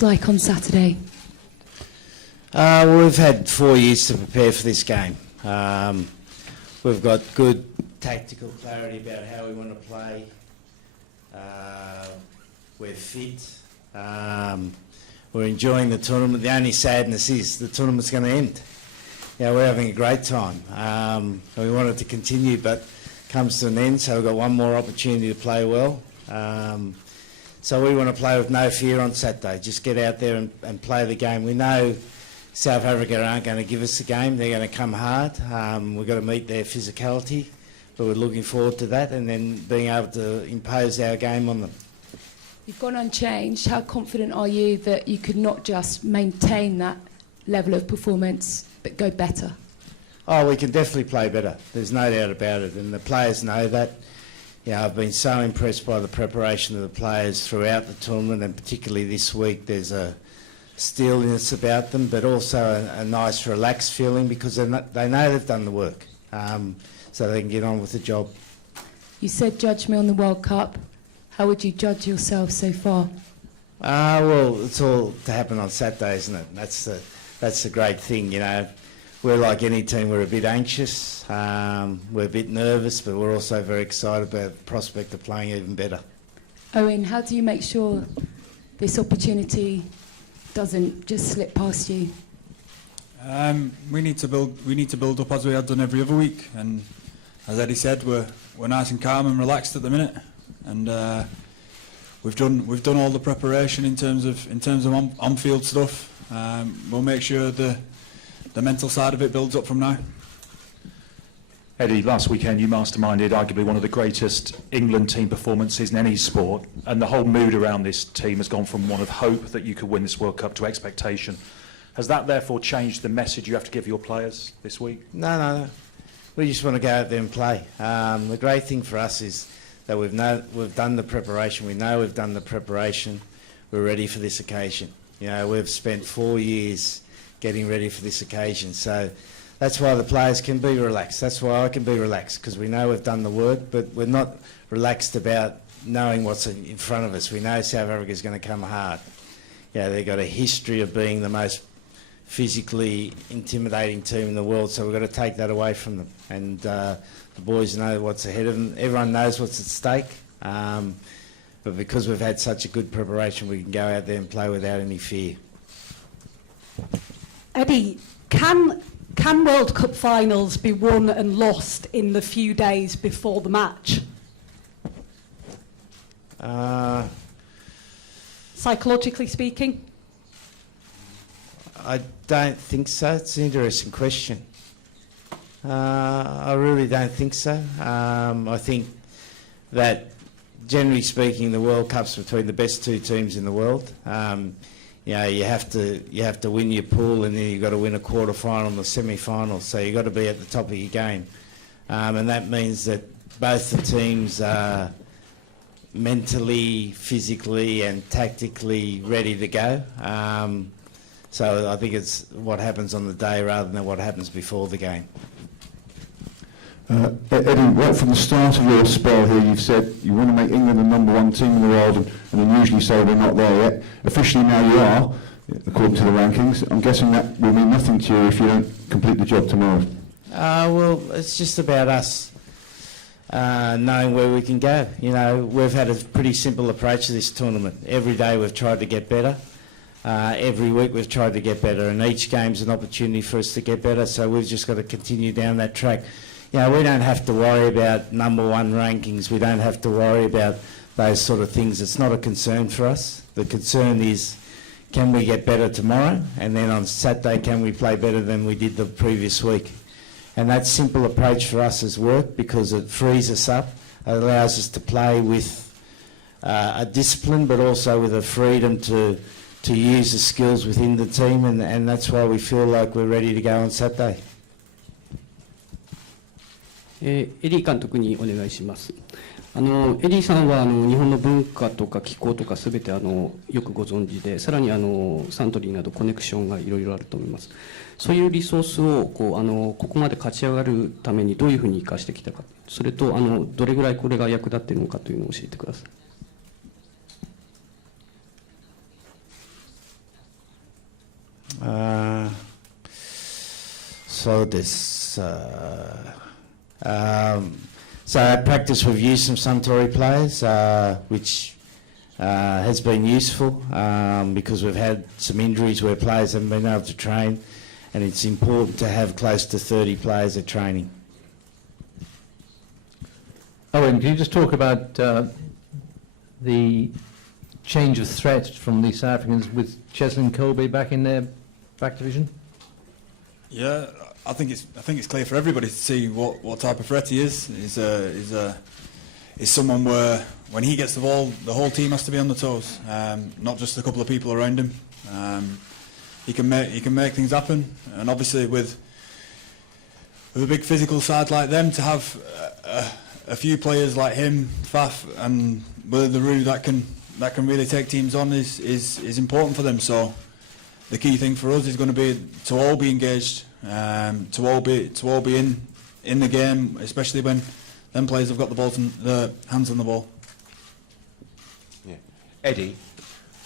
like on Saturday? We've had 4 years to prepare for this game. We've got good tactical clarity about how we want to play. We're fit. We're enjoying the tournament. The only sadness is the tournament's going to end. We're having a great time. We want it to continue, but it comes to an end, so we've got one more opportunity to play well. So we want to play with no fear on Saturday. Just get out there and play the game. We know South Africa aren't going to give us the game. They're going to come hard. We've got to meet their physicality, but we're looking forward to that and then being able to impose our game on them. You've gone unchanged. How confident are you that you could not just maintain that level of performance but go better? Oh, we can definitely play better. There's no doubt about it, and the players know that. I've been so impressed by the preparation of the players throughout the tournament, and particularly this week. There's a steeliness about them, but also a nice, relaxed feeling because they know they've done the work, so they can get on with the job. You said judge me on the World Cup. How would you judge yourself so far? Well, it's all to happen on Saturday, isn't it? That's the great thing, We're like any team, we're a bit anxious, we're a bit nervous, but we're also very excited about the prospect of playing even better. Owen, how do you make sure this opportunity doesn't just slip past you? We need to build up as we have done every other week, and as Eddie said, we're nice and calm and relaxed at the minute, and we've done all the preparation in terms of on-field stuff. We'll make sure the mental side of it builds up from now. Eddie, last weekend you masterminded arguably one of the greatest England team performances in any sport, and the whole mood around this team has gone from one of hope that you could win this World Cup to expectation. Has that therefore changed the message you have to give your players this week? No. We just want to go out there and play. The great thing for us is that we've done the preparation. We know we've done the preparation. We're ready for this occasion. We've spent 4 years getting ready for this occasion. So that's why the players can be relaxed. That's why I can be relaxed, because we know we've done the work, but we're not relaxed about knowing what's in front of us. We know South Africa is going to come hard. They've got a history of being the most physically intimidating team in the world, so we've got to take that away from them. And the boys know what's ahead of them. Everyone knows what's at stake. But because we've had such a good preparation, we can go out there and play without any fear. Eddie, can World Cup finals be won and lost in the few days before the match? Psychologically speaking? I don't think so. It's an interesting question. I really don't think so. I think that, generally speaking, the World Cup's between the best two teams in the world. You have to win your pool, and then you've got to win a quarter-final and a semi-final, so you've got to be at the top of your game. And that means that both the teams are mentally, physically and tactically ready to go. So I think it's what happens on the day rather than what happens before the game. Eddie, right from the start of your spell here, you've said you want to make England the #1 team in the world, and then usually say we're not there yet. Officially now you are, according to the rankings. I'm guessing that will mean nothing to you if you don't complete the job tomorrow. Well, it's just about us knowing where we can go. We've had a pretty simple approach to this tournament. Every day we've tried to get better. Every week we've tried to get better, and each game's an opportunity for us to get better, so we've just got to continue down that track. We don't have to worry about #1 rankings. We don't have to worry about those sort of things. It's not a concern for us. The concern is, can we get better tomorrow? And then on Saturday, can we play better than we did the previous week? And that simple approach for us has worked because it frees us up. It allows us to play with a discipline, but also with a freedom to use the skills within the team, and that's why we feel like we're ready to go on Saturday. エリー監督にお願いします。エリーさんは日本の文化とか気候とかすべてよくご存知で、さらにサントリーなどコネクションがいろいろあると思います。そういうリソースをここまで勝ち上がるためにどういうふうに生かしてきたか、それとどれぐらいこれが役立っているのかというのを教えてください。So this. So at practice we've used some Suntory players, which has been useful because we've had some injuries where players haven't been able to train, and it's important to have close to 30 players at training. Owen, can you just talk about the change of threat from the South Africans with Cheslin Colby back in their back division? Yeah, I think it's clear for everybody to see what type of threat he is. He's someone where when he gets the ball, the whole team has to be on the toes, not just a couple of people around him. He can make things happen, and obviously with a big physical side like them, to have a few players like him, Faf, and the Roo that can really take teams on is important for them. So the key thing for us is going to be to all be engaged, to all be in the game, especially when them players have got the hands on the ball. Yeah. Eddie,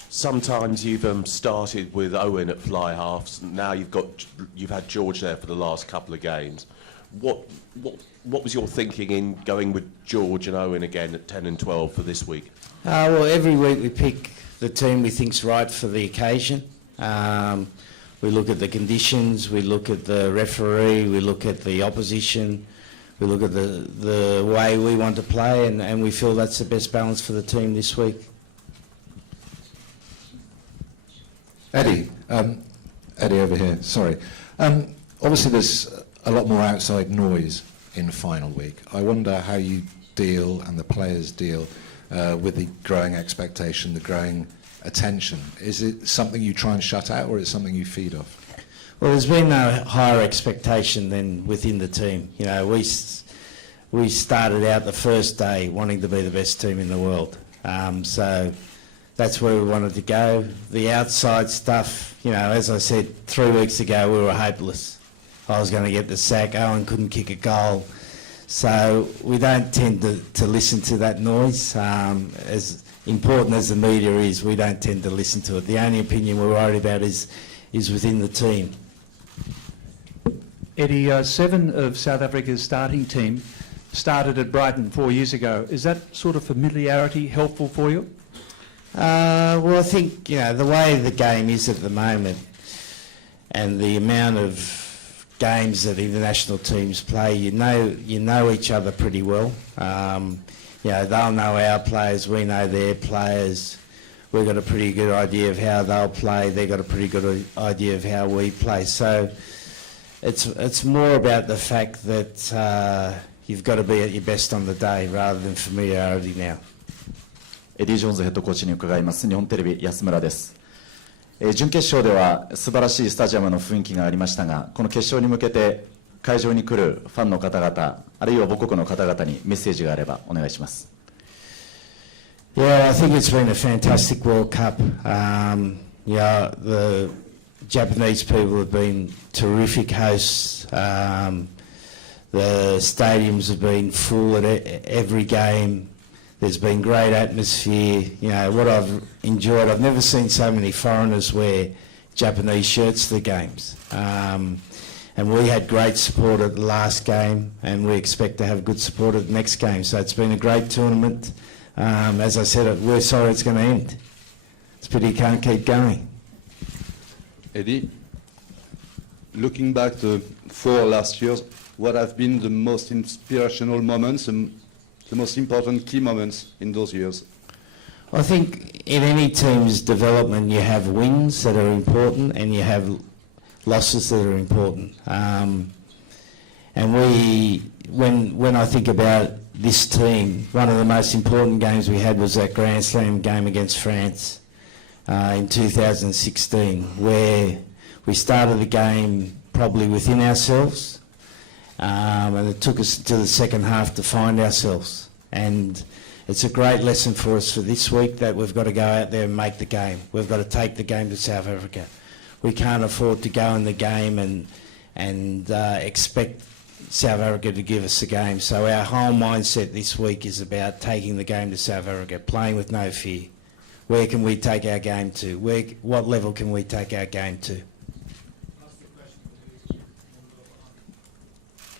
sometimes you've started with Owen at fly halves. Now you've had George there for the last couple of games. What was your thinking in going with George and Owen again at 10 and 12 for this week? Well, every week we pick the team we think's right for the occasion. We look at the conditions, we look at the referee, we look at the opposition, we look at the way we want to play, and we feel that's the best balance for the team this week. Eddie over here, sorry. Obviously there's a lot more outside noise in final week. I wonder how you deal, and the players deal, with the growing expectation, the growing attention. Is it something you try and shut out, or is it something you feed off? Well, there's been no higher expectation than within the team. You know, we started out the first day wanting to be the best team in the world. So that's where we wanted to go. The outside stuff, you know, as I said 3 weeks ago, we were hopeless. I was going to get the sack. Owen couldn't kick a goal. So we don't tend to listen to that noise. As important as the media is, we don't tend to listen to it. The only opinion we're worried about is within the team. Eddie, 7 of South Africa's starting team started at Brighton 4 years ago. Is that sort of familiarity helpful for you? Well, I think, you know, the way the game is at the moment and the amount of games that international teams play, you know each other pretty well. You know, they'll know our players, we know their players. We've got a pretty good idea of how they'll play. They've got a pretty good idea of how we play. So it's more about the fact that you've got to be at your best on the day rather than familiarity now. エディ・ジョーンズヘッドコーチに伺います。日本テレビ安村です。準決勝では素晴らしいスタジアムの雰囲気がありましたが、この決勝に向けて会場に来るファンの方々、あるいは母国の方々にメッセージがあればお願いします。Yeah, I think it's been a fantastic World Cup. Yeah, the Japanese people have been terrific hosts. The stadiums have been full at every game. There's been great atmosphere. You know, what I've enjoyed, I've never seen so many foreigners wear Japanese shirts to the games. And we had great support at the last game, and we expect to have good support at the next game. So it's been a great tournament. As I said, we're sorry it's going to end. It's a pity you can't keep going. Eddie, looking back to 4 last years, what have been the most inspirational moments, the most important key moments in those years? I think in any team's development you have wins that are important and you have losses that are important. And when I think about this team, one of the most important games we had was that Grand Slam game against France in 2016, where we started the game probably within ourselves, and it took us to the second half to find ourselves. And it's a great lesson for us for this week that we've got to go out there and make the game. We've got to take the game to South Africa. We can't afford to go in the game and expect South Africa to give us the game. So our whole mindset this week is about taking the game to South Africa, playing with no fear. Where can we take our game to? What level can we take our game to?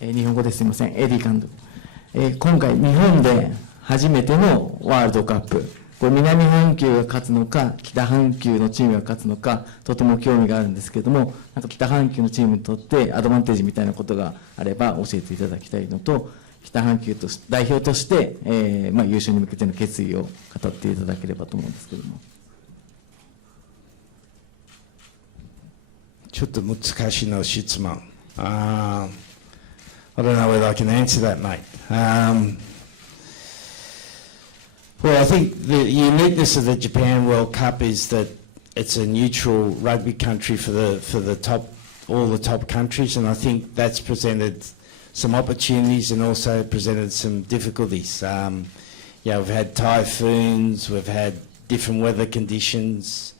日本語ですいません、エディ監督。今回日本で初めてのワールドカップ、これ南半球が勝つのか北半球のチームが勝つのかとても興味があるんですけれども、なんか北半球のチームにとってアドバンテージみたいなことがあれば教えていただきたいのと、北半球と代表として、優勝に向けての決意を語っていただければと思うんですけれども。ちょっと難しいの質問。I don't know whether I can answer that, mate. Well, I think the uniqueness of the Japan World Cup is that it's a neutral rugby country for all the top countries, and I think that's presented some opportunities and also presented some difficulties. We've had typhoons, we've had different weather conditions,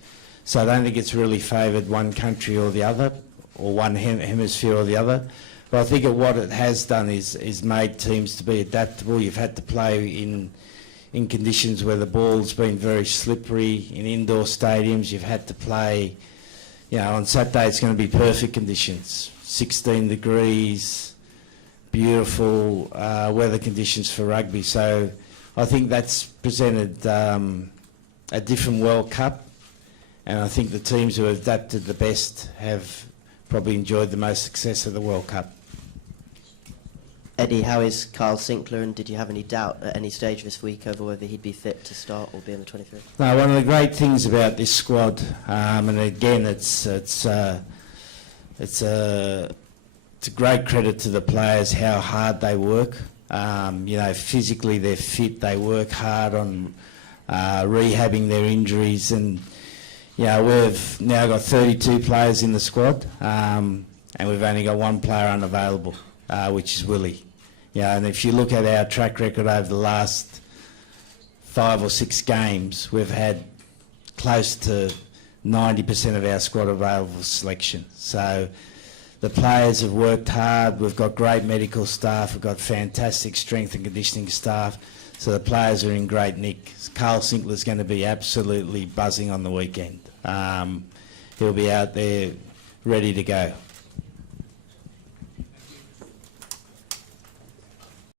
so I don't think it's really favoured one country or the other, or one hemisphere or the other. But I think what it has done is made teams to be adaptable. You've had to play in conditions where the ball's been very slippery in indoor stadiums. You've had to play, on Saturday it's going to be perfect conditions, 16 degrees, beautiful weather conditions for rugby. So I think that's presented a different World Cup, and I think the teams who have adapted the best have probably enjoyed the most success of the World Cup. Eddie, how is Carl Sinclair, and did you have any doubt at any stage this week over whether he'd be fit to start or be in the 23? No, one of the great things about this squad, and again, it's a great credit to the players how hard they work. Physically they're fit, they work hard on rehabbing their injuries, and we've now got 32 players in the squad, and we've only got one player unavailable, which is Willie. And if you look at our track record over the last 5 or 6 games, we've had close to 90% of our squad available selection. So the players have worked hard. We've got great medical staff. We've got fantastic strength and conditioning staff. So the players are in great nick. Carl Sinclair's going to be absolutely buzzing on the weekend. He'll be out there ready to go.